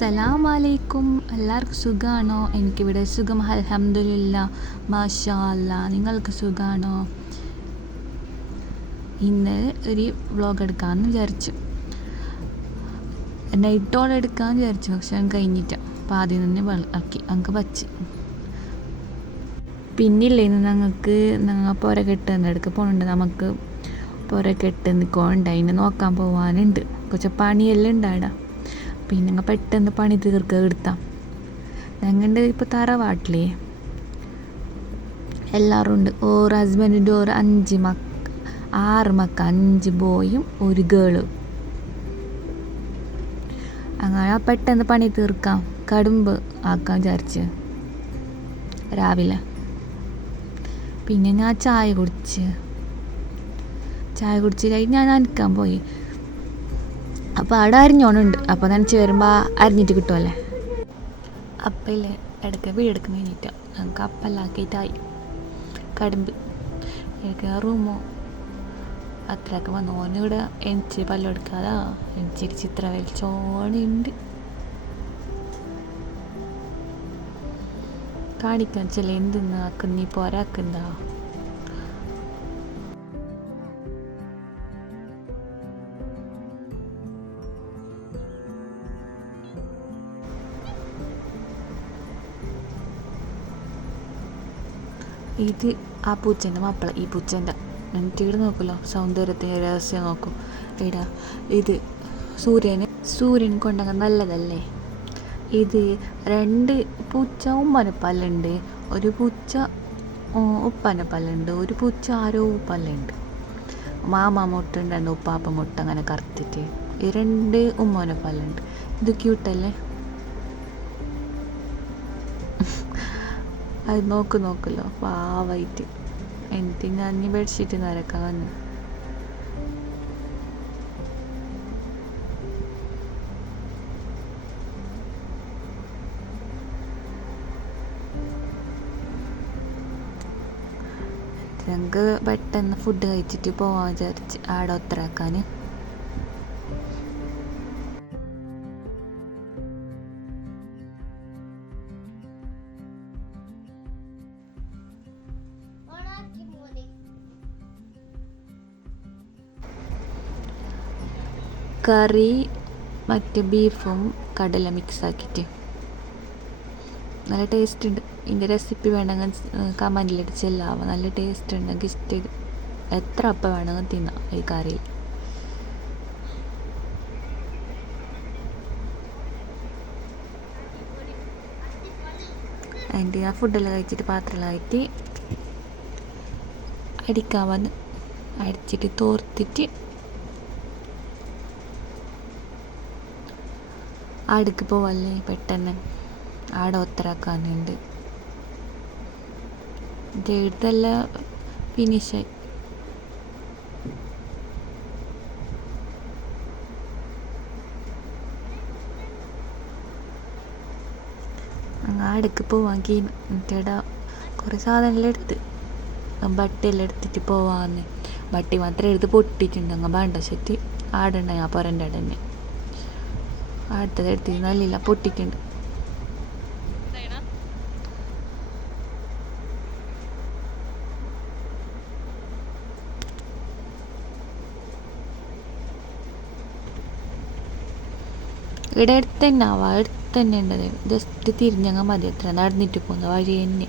അസ്സലാമലൈക്കും. എല്ലാവർക്കും സുഖമാണോ? എനിക്കിവിടെ സുഖം, അൽഹംദുലില്ലാ, മാഷാ അല്ലാ. നിങ്ങൾക്ക് സുഖമാണോ? ഇന്ന് ഒരു വ്ളോഗ് എടുക്കാമെന്ന് വിചാരിച്ചു, നൈറ്റോടെ എടുക്കാമെന്ന് വിചാരിച്ചു. പക്ഷെ ഞാൻ കഴിഞ്ഞിട്ട് അപ്പോൾ ആദ്യം തന്നെ ആക്കി അങ്ങ് വച്ച്. പിന്നില്ലേ ഇന്ന് ഞങ്ങൾ പുര കെട്ടുന്നടുക്ക് പോകുന്നുണ്ട്. നമുക്ക് പുര കെട്ട് നിൽക്കോണ്ട് അതിനെ നോക്കാൻ പോകാനുണ്ട്. കുറച്ച് പണിയെല്ലാം ഉണ്ടാടാ. പിന്നെ ഞങ്ങൾ പെട്ടെന്ന് പണി തീർക്കുക എടുത്താം. ഞങ്ങളുടെ ഇപ്പോൾ തറവാട്ടിലേ എല്ലാവരും ഉണ്ട്. ഓരോ ഹസ്ബൻഡിൻ്റെ ഓരോ 6 മക്കൾ, 5 ബോയും 1 ഗേളും. അങ്ങനെ പെട്ടെന്ന് പണി തീർക്കാം, കടുമ്പ് ആക്കാൻ വിചാരിച്ച് രാവിലെ. പിന്നെ ഞാൻ ചായ കുടിച്ച് കഴിഞ്ഞ് ഞാൻ നനക്കാൻ പോയി. അപ്പോൾ അവിടെ അരിഞ്ഞോണുണ്ട്. അപ്പോൾ നനച്ച് വരുമ്പോൾ അരിഞ്ഞിട്ട് കിട്ടുമല്ലേ. അപ്പം ഇല്ലേ ഇടയ്ക്ക് വീടെടുക്കുന്ന കഴിഞ്ഞിട്ട് ഞങ്ങൾക്ക് അപ്പല്ലാക്കിയിട്ടായി കടുമ്പ്. എനിക്ക് റൂമോ അത്രയൊക്കെ വന്നു. ഓനിവിടെ എനിക്ക് പല്ലെടുക്കാതാ എനിക്കൊരു ചിത്ര വലിച്ചോണുണ്ട്. കാണിക്കാൻ ചില എന്തെന്ന് ആക്കുന്നീ പോരാക്കുന്നാ. ഇത് ആ പൂച്ചേൻ്റെ മാപ്പിള, ഈ പൂച്ചേൻ്റെ എന്നിട്ട് ഇവിടെ നോക്കുമല്ലോ, സൗന്ദര്യത്തിൻ്റെ രഹസ്യം നോക്കും. ഇടാ ഇത് സൂര്യൻ കൊണ്ടങ്ങ് നല്ലതല്ലേ. ഇത് 2 പൂച്ച ഉമ്മനപ്പല്ലുണ്ട്, ഒരു പൂച്ച ഉപ്പനപ്പല്ലുണ്ട്, ഒരു പൂച്ച ആരോ പല്ലുണ്ട്. മാമ മുട്ടുണ്ടായിരുന്നു, ഉപ്പാപ്പ മുട്ട അങ്ങനെ കറുത്തിട്ട്. ഈ 2 ഉമ്മനപ്പല്ലുണ്ട്. ഇത് ക്യൂട്ടല്ലേ. അത് നോക്കുമല്ലോ പാവായിട്ട്. എനിക്ക് ഞാൻ ബെഡ്ഷീറ്റ് നിരക്കാൻ വന്നു. ഞങ്ങൾക്ക് പെട്ടെന്ന് ഫുഡ് കഴിച്ചിട്ട് പോകാൻ വിചാരിച്ച് ആടെ ഒത്തരാക്കാൻ. കറി മറ്റേ ബീഫും കടല മിക്സ് ആക്കിയിട്ട് നല്ല ടേസ്റ്റ് ഉണ്ട്. ഇതിൻ്റെ റെസിപ്പി വേണമെങ്കിൽ കമൻറ്റിലിട്ട് ചെല്ലാവുക. നല്ല ടേസ്റ്റ് ഉണ്ട്. എനിക്ക് ഇഷ്ടം. എത്ര അപ്പം വേണമെങ്കിൽ തിന്നാം ഈ കറിയിൽ. അതിൻ്റെ ആ ഫുഡെല്ലാം കഴിച്ചിട്ട് പാത്രമായിട്ട് അടിക്കാൻ വന്ന് അടിച്ചിട്ട് തോർത്തിട്ട് അടുക്ക് പോവല്ലേ. പെട്ടെന്ന് ആടെ ഒത്തരാക്കാനുണ്ട്. ഇതെല്ലാം ഫിനിഷായി. അങ്ങ് അടുക്ക് പോവാൻ എന്നിട്ടിടെ കുറേ സാധനമെല്ലാം എടുത്ത് ബട്ടിയെല്ലാം എടുത്തിട്ട് പോവാന്ന്. ബട്ടി മാത്രം എടുത്ത് പൊട്ടിയിട്ടുണ്ട്. അങ്ങ് വേണ്ട ശരി ആടണ്ട. ഞാൻ പൊരൻ്റെ തന്നെ അടുത്തത് എടുത്തിട്ട് നല്ല പൊട്ടിയിട്ടുണ്ട്. ഇവിടെ അടുത്ത് തന്നെ അടുത്ത് തന്നെ ഉണ്ടത്. ജസ്റ്റ് തിരിഞ്ഞങ്ങ് മതി. അത്ര നടന്നിട്ട് പോകുന്ന വഴി തന്നെ.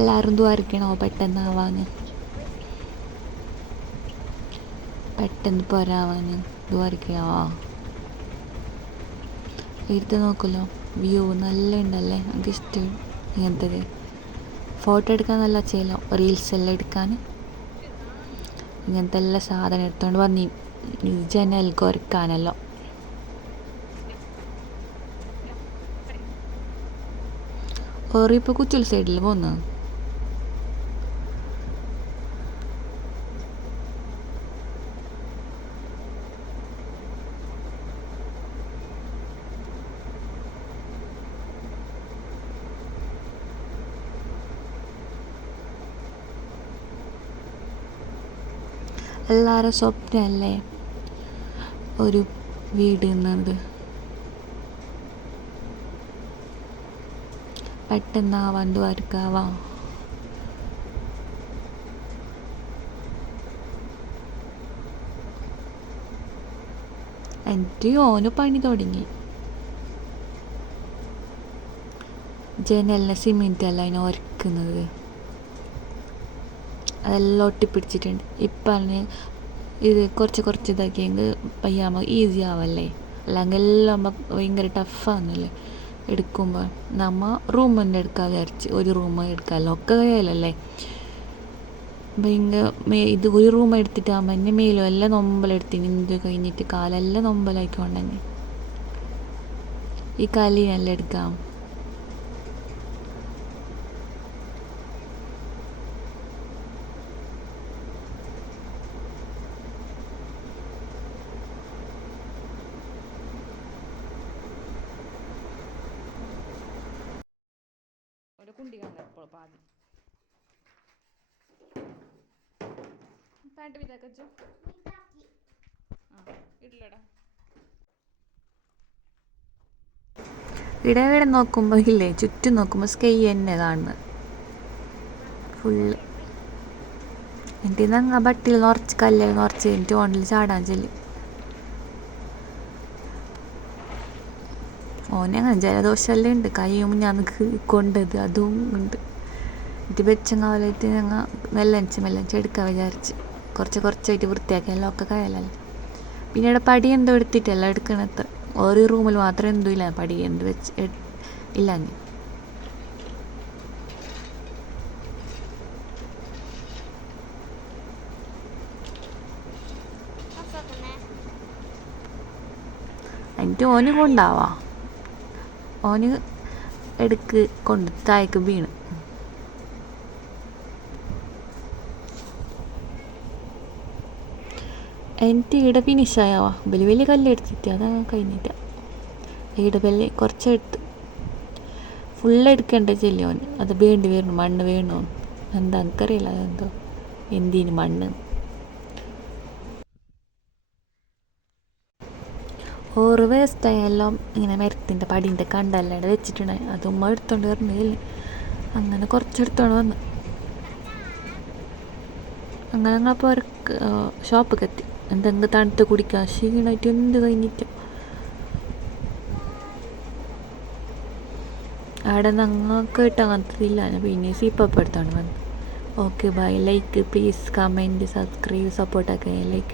എല്ലാവരും ദ്വാരിക്കണോ പെട്ടെന്നാവാൻ, പെട്ടെന്ന് പോരാവാൻ ദ്വാരിക്കണോ. എടുത്ത് നോക്കുമല്ലോ വ്യൂ നല്ല ഉണ്ടല്ലേ. എനിക്ക് ഇഷ്ടം ഇങ്ങനത്തത്. ഫോട്ടോ എടുക്കാൻ നല്ല ചെയ്യലോ, റീൽസ് എല്ലാം എടുക്കാൻ ഇങ്ങനത്തെ എല്ലാ സാധനം എടുത്തുകൊണ്ട് വന്നി. ജനൽ കുറക്കാനല്ലോ. ഓറിപ്പോൾ കുച്ചൽ സൈഡിൽ പോന്നു. എല്ലാവരും സ്വപ്നമല്ലേ ഒരു വീട് എന്നത്. പെട്ടെന്നാവാൻ ദ്വാരക്കാവാം. എന്നിട്ട് ഓന് പണി തുടങ്ങി. ജനലിനെ സിമെൻ്റ് അല്ല അതിനെ ഉരക്കുന്നത്, അതെല്ലാം ഒട്ടിപ്പിടിച്ചിട്ടുണ്ട്. ഇപ്പം ഇത് കുറച്ച് ഇതാക്കിയെങ്കിൽ പയ്യാകുമ്പോൾ ഈസി ആവല്ലേ, അല്ലെങ്കിൽ എല്ലാം ഭയങ്കര ടഫാന്നല്ലേ എടുക്കുമ്പോൾ. നമ്മൾ റൂം തന്നെ എടുക്കാൻ വിചാരിച്ച്, ഒരു റൂം എടുക്കാമല്ലോ, ഒക്കെ കയ്യിലല്ലേ. ഭയങ്കര ഇത് ഒരു റൂം എടുത്തിട്ടാകുമ്പോൾ തന്നെ മേലും എല്ലാം നൊമ്പലെടുത്തിന്, ഇത് കഴിഞ്ഞിട്ട് കാലെല്ലാം നൊമ്പലായിക്കൊണ്ടെങ്കിൽ ഈ കാലിനെല്ലാം എടുക്കാം. കുണ്ടി കാണാം എപ്പോൾ പാതി പാൻറ്റ് വിതാക്കച്ചു ഇടലടാ. ഇവിടെ നോക്കുമ്പോൾ ഇല്ലേ, ചുറ്റും നോക്കുമ്പോൾ സ്കൈ തന്നെ കാണുന്നത് ഫുള്ള്. എന്നിട്ട് ഞങ്ങൾ ബട്ടിൽ നിറച്ച് കല്ലിൽ നിറച്ച് കഴിഞ്ഞിട്ട് ഓണിൽ ചാടാൻ ചെല്ലി. ഓനങ്ങനെ ജലദോഷമെല്ലാം ഉണ്ട്, കയ്യും ഞാൻ കൊണ്ടത് അതും ഉണ്ട്. ഇത് വെച്ചങ്ങാവലായിട്ട് ഞങ്ങൾ മെല്ലഞ്ച് എടുക്കാൻ വിചാരിച്ച് കുറച്ചായിട്ട് വൃത്തിയാക്കിയല്ലോ, ഒക്കെ കയലല്ല. പിന്നെ ഇവിടെ പടി എന്തോ എടുത്തിട്ടല്ല എടുക്കണത്ര, ഓരോ റൂമിൽ മാത്രം എന്തോ ഇല്ല പടി എന്ത് വെച്ച് ഇല്ലാഞ്ഞ്. എന്നിട്ട് ഓന് കൊണ്ടാവാ, ഓന് എടുക്ക് കൊണ്ട് താഴേക്ക് വീണ്. എന്നിട്ട് ഈടെ ഫിനിഷായവാ, വലിയ കല്ലെടുത്തിട്ട് അതാ കഴിഞ്ഞിട്ട്. ഈടെ വലിയ കുറച്ചെടുത്ത് ഫുള്ളെടുക്കേണ്ട ചെല്ലി ഓന്, അത് വേണ്ടി വരുന്നു, മണ്ണ് വീണു. എന്താ എനിക്കറിയില്ല, അതെന്തോ എന്തിന് മണ്ണ്. ഓറ് വേസ്റ്റായെല്ലാം ഇങ്ങനെ മരത്തിൻ്റെ പടീൻ്റെ കണ്ടല്ലാണ്ട് വെച്ചിട്ടുണ്ടായി, അത് ഉമ്മ എടുത്തോണ്ട് വരണില്ല. അങ്ങനെ കുറച്ചെടുത്തോണ്ട് വന്നു. അങ്ങനെ ഞങ്ങളപ്പോൾ ഒരു ഷോപ്പൊക്കെ എത്തി. എന്തെങ്കിലും തണുത്ത് കുടിക്കാൻ ക്ഷീണമായിട്ട് എന്ത് കഴിഞ്ഞിട്ട് അവിടെ ഞങ്ങൾക്ക് കേട്ട് അങ്ങനത്തതില്ല. പിന്നെ സീപ്പപ്പ് എടുത്താണ് വന്നത്. Okay bye. Like please comment subscribe സപ്പോർട്ടൊക്കെ ലൈക്ക്